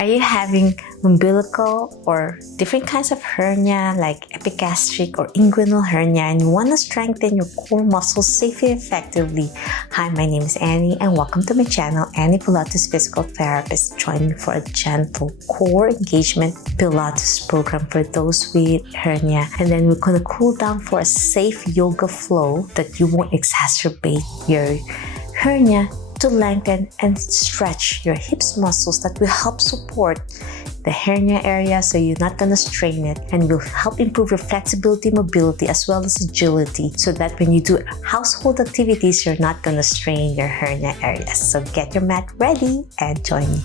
Are you having umbilical or different kinds of hernia like epigastric or inguinal hernia and you want to strengthen your core muscles safely and effectively? Hi, my name is Annie and welcome to my channel, Annie Pilates Physical Therapist. Join me for a gentle core engagement Pilates program for those with hernia. And then we're going to cool down for a safe yoga flow that you won't exacerbate your hernia, to lengthen and stretch your hips muscles that will help support the hernia area so you're not going to strain it, and will help improve your flexibility, mobility, as well as agility, so that when you do household activities, you're not going to strain your hernia areas. So get your mat ready and join me.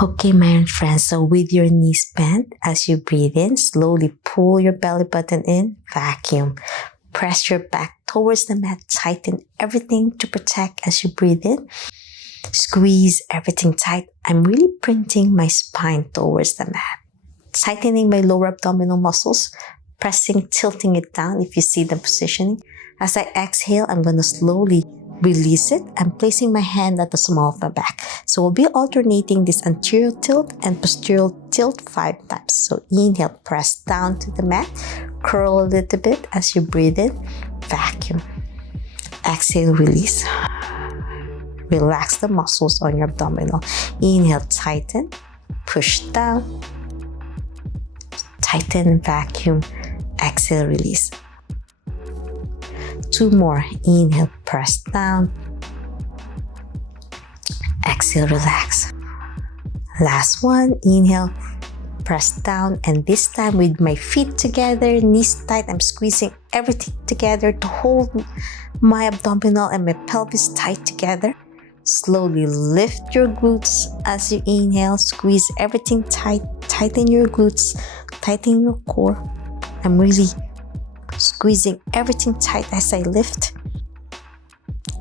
Okay, my friends, so with your knees bent, as you breathe in, slowly pull your belly button in, vacuum. Press your back towards the mat, tighten everything to protect as you breathe in. Squeeze everything tight. I'm really printing my spine towards the mat. Tightening my lower abdominal muscles, pressing, tilting it down if you see the positioning. As I exhale, I'm going to slowly release it. I'm placing my hand at the small of my back. So we'll be alternating this anterior tilt and posterior tilt 5 times. So inhale, press down to the mat, curl a little bit as you breathe in, vacuum. Exhale, release. Relax the muscles on your abdominal. Inhale, tighten, push down, tighten, vacuum. Exhale, release. 2 more. Inhale, press down. Exhale, relax. Last one. Inhale, press down. And this time with my feet together, knees tight, I'm squeezing everything together to hold my abdominal and my pelvis tight together. Slowly lift your glutes as you inhale. Squeeze everything tight. Tighten your glutes. Tighten your core. I'm really squeezing everything tight as I lift.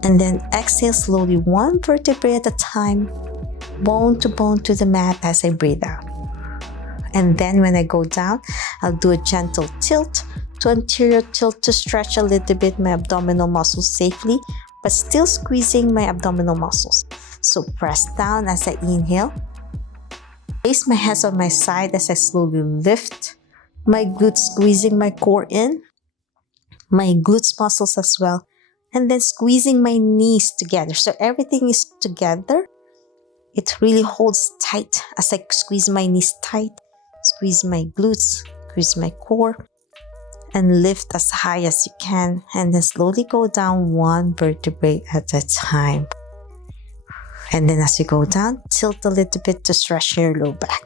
And then exhale slowly, 1 vertebrae at a time, bone to the mat as I breathe out. And then when I go down, I'll do a gentle tilt to anterior tilt to stretch a little bit my abdominal muscles safely, but still squeezing my abdominal muscles. So press down as I inhale. Place my hands on my side as I slowly lift my glutes, squeezing my core in, my glutes muscles as well, and then squeezing my knees together. So everything is together. It really holds tight as I squeeze my knees tight, squeeze my glutes, squeeze my core, and lift as high as you can, and then slowly go down 1 vertebrae at a time. And then as you go down, tilt a little bit to stretch your low back.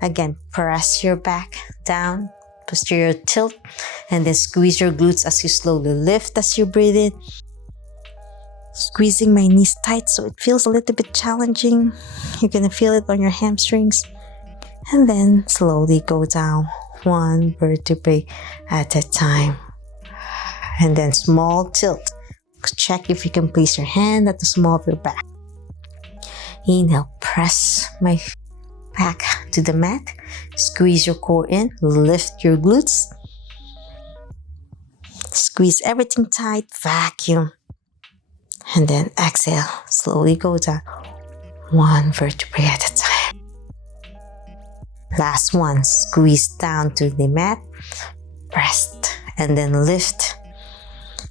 Again, press your back down, posterior tilt, and then squeeze your glutes as you slowly lift as you breathe in. Squeezing my knees tight so it feels a little bit challenging. You're gonna feel it on your hamstrings. And then slowly go down 1 vertebrae at a time. And then small tilt. Check if you can place your hand at the small of your back. Inhale, press my back to the mat. Squeeze your core in, lift your glutes. Squeeze everything tight, vacuum. And then exhale, slowly go down 1 vertebrae at a time. Last one, squeeze down to the mat, press, and then lift.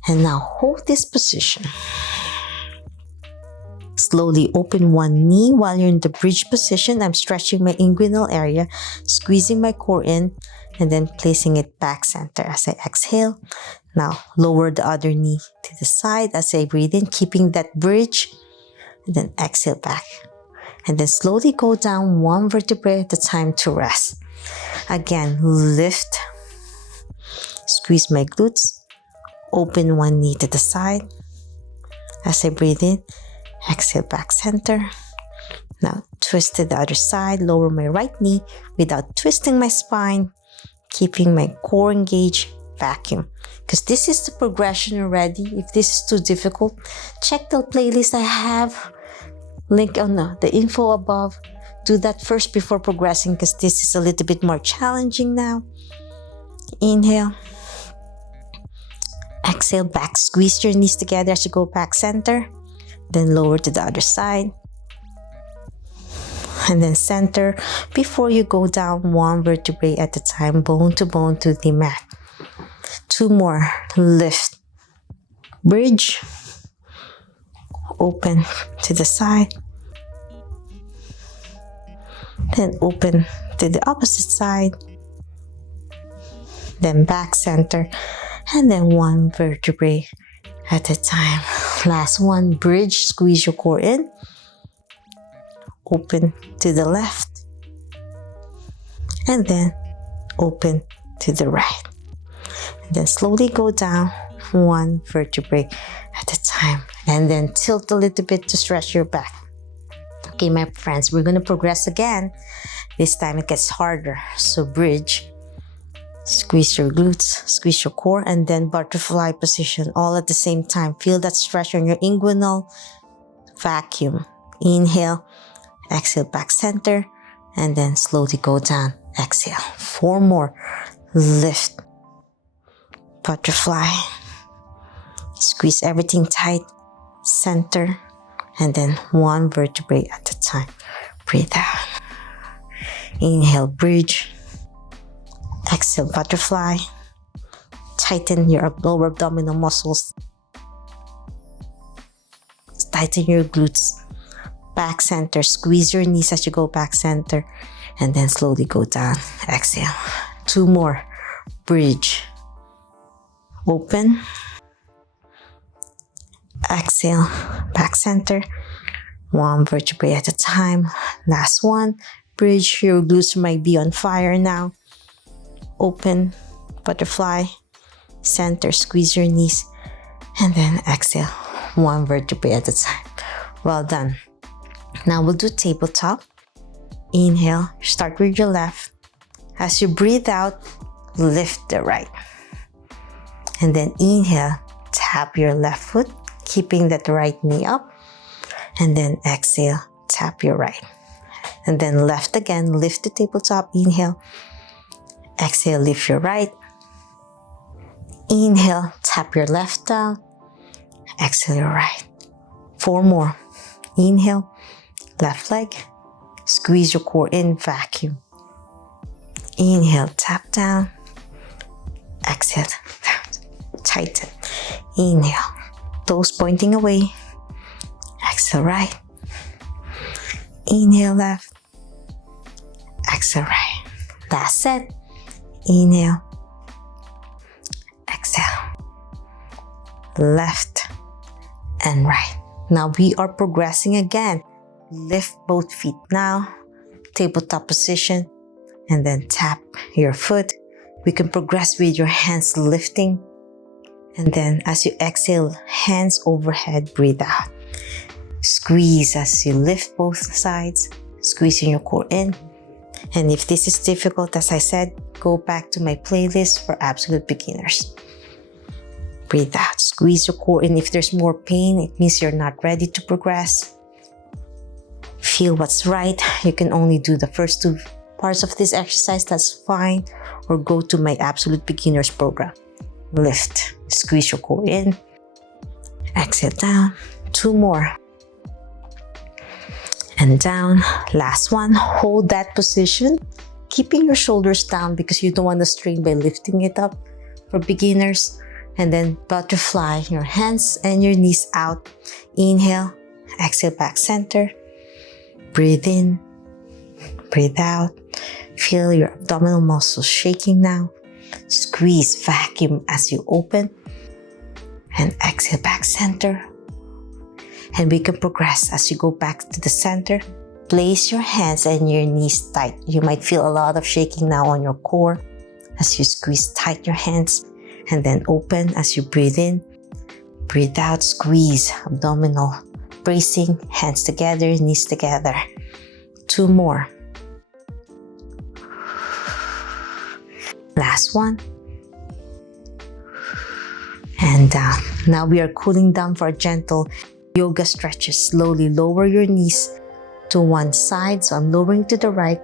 And now hold this position. Slowly open one knee while you're in the bridge position. I'm stretching my inguinal area, squeezing my core in, and then placing it back center as I exhale. Now lower the other knee to the side as I breathe in, keeping that bridge, and then exhale back. And then slowly go down 1 vertebrae at a time to rest. Again, lift, squeeze my glutes, open one knee to the side as I breathe in. Exhale back center. Now twist to the other side, lower my right knee without twisting my spine, keeping my core engaged, vacuum. Because this is the progression already. If this is too difficult, check the playlist I have, link on the info above. Do that first before progressing because this is a little bit more challenging now. Inhale, Exhale, back. Squeeze your knees together as you go back center. Then lower to the other side. And then center before you go down, one vertebrae at a time, bone to the mat. 2 more. Lift. Bridge. Open to the side. Then open to the opposite side. Then back center. And then 1 vertebrae at a time. Last one. Bridge. Squeeze your core in. Open to the left. And then open to the right. And then slowly go down 1 vertebrae at a time. And then tilt a little bit to stretch your back. Okay, my friends, we're going to progress again. This time it gets harder. So bridge. Squeeze your glutes, squeeze your core, and then butterfly position all at the same time. Feel that stretch on your inguinal. Vacuum. Inhale. Exhale, back center, and then slowly go down. Exhale. 4 more. Lift. Butterfly. Squeeze everything tight. Center. And then 1 vertebrae at a time. Breathe out. Inhale, bridge. Exhale, butterfly. Tighten your lower abdominal muscles. Tighten your glutes. Back center. Squeeze your knees as you go back center. And then slowly go down. Exhale. 2 more. Bridge. Open. Exhale. Back center. 1 vertebrae at a time. Last one. Bridge. Your glutes might be on fire now. Open. Butterfly. Center. Squeeze your knees. And then exhale. 1 vertebrae at a time. Well done. Now we'll do tabletop. Inhale, start with your left. As you breathe out, lift the right. And then inhale, tap your left foot, keeping that right knee up. And then exhale, tap your right. And then left again, lift the tabletop. Inhale, exhale, lift your right. Inhale, tap your left down. Exhale your right. 4 more. Inhale. Left leg, squeeze your core in, vacuum. Inhale, tap down. Exhale, down. Tighten. Inhale, toes pointing away. Exhale, right. Inhale, left. Exhale, right. Last set. Inhale. Exhale. Left and right. Now we are progressing again. Lift both feet now, tabletop position, and then tap your foot. We can progress with your hands lifting. And then as you exhale, hands overhead, breathe out. Squeeze as you lift both sides, squeezing your core in. And if this is difficult, as I said, go back to my playlist for absolute beginners. Breathe out, squeeze your core in. If there's more pain, it means you're not ready to progress. Feel what's right. You can only do the first 2 parts of this exercise, that's fine. Or go to my absolute beginners program. Lift, squeeze your core in. Exhale down. 2 more. And down. Last one. Hold that position, keeping your shoulders down because you don't want to strain by lifting it up for beginners. And then butterfly, your hands and your knees out. Inhale, exhale, back center. Breathe in, breathe out. Feel your abdominal muscles shaking now. Squeeze, vacuum as you open. And exhale, back center. And we can progress as you go back to the center. Place your hands and your knees tight. You might feel a lot of shaking now on your core as you squeeze tight your hands. And then open as you breathe in. Breathe out, squeeze, abdominal. Bracing, hands together, knees together. 2 more. Last one. And down. Now we are cooling down for a gentle yoga stretches. Slowly lower your knees to one side. So I'm lowering to the right.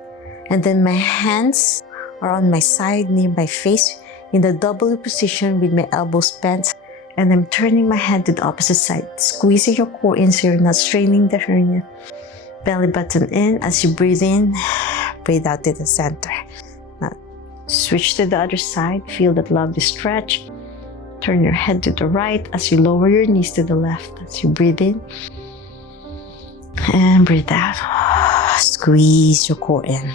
And then my hands are on my side near my face in the W position with my elbows bent And I'm turning my head to the opposite side, squeezing your core in so you're not straining the hernia. Belly button in. As you breathe in, breathe out to the center. Now, switch to the other side. Feel that lovely stretch. Turn your head to the right as you lower your knees to the left. As you breathe in and breathe out. Squeeze your core in.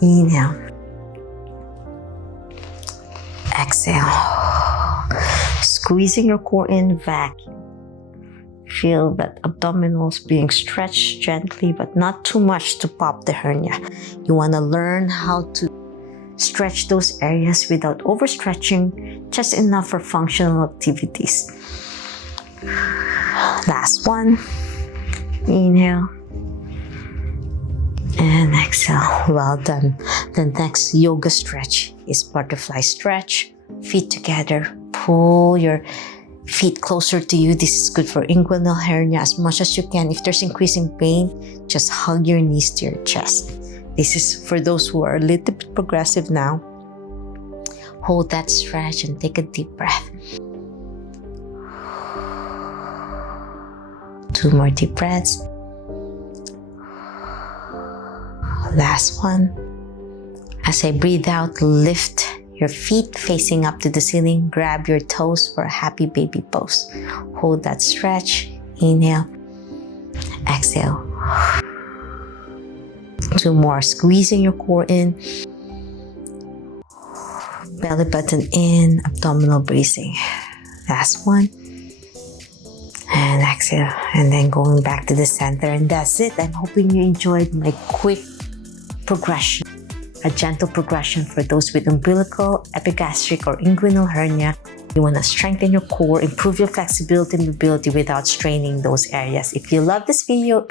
Inhale. Exhale. Squeezing your core in, vacuum. Feel that abdominals being stretched gently, but not too much to pop the hernia. You want to learn how to stretch those areas without overstretching, just enough for functional activities. Last one. Inhale. And exhale. Well done. The next yoga stretch is butterfly stretch. Feet together. Pull your feet closer to you. This is good for inguinal hernia as much as you can. If there's increasing pain, just hug your knees to your chest. This is for those who are a little bit progressive now. Hold that stretch and take a deep breath. 2 more deep breaths. Last one. As I breathe out, lift your feet facing up to the ceiling. Grab your toes for a happy baby pose. Hold that stretch. Inhale. Exhale. 2 more. Squeezing your core in. Belly button in. Abdominal bracing. Last one. And exhale. And then going back to the center. And that's it. I'm hoping you enjoyed my quick progression. A gentle progression for those with umbilical, epigastric, or inguinal hernia. You want to strengthen your core, improve your flexibility and mobility without straining those areas. If you love this video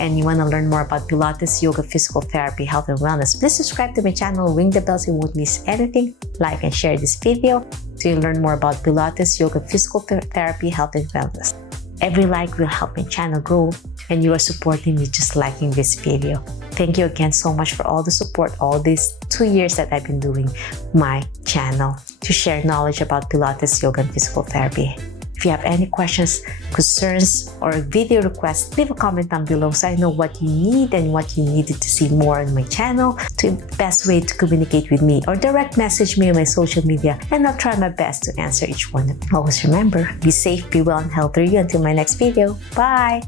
and you want to learn more about Pilates, yoga, physical therapy, health, and wellness, please subscribe to my channel, ring the bell so you won't miss anything. Like and share this video so you learn more about Pilates, yoga, physical therapy, health, and wellness. Every like will help my channel grow, and you are supporting me just liking this video. Thank you again so much for all the support all these 2 years that I've been doing my channel to share knowledge about Pilates, yoga, and physical therapy. If you have any questions, concerns, or video requests, leave a comment down below so I know what you need and what you needed to see more on my channel. The best way to communicate with me, or direct message me on my social media, and I'll try my best to answer each one. Always remember, be safe, be well, and healthy until my next video. Bye!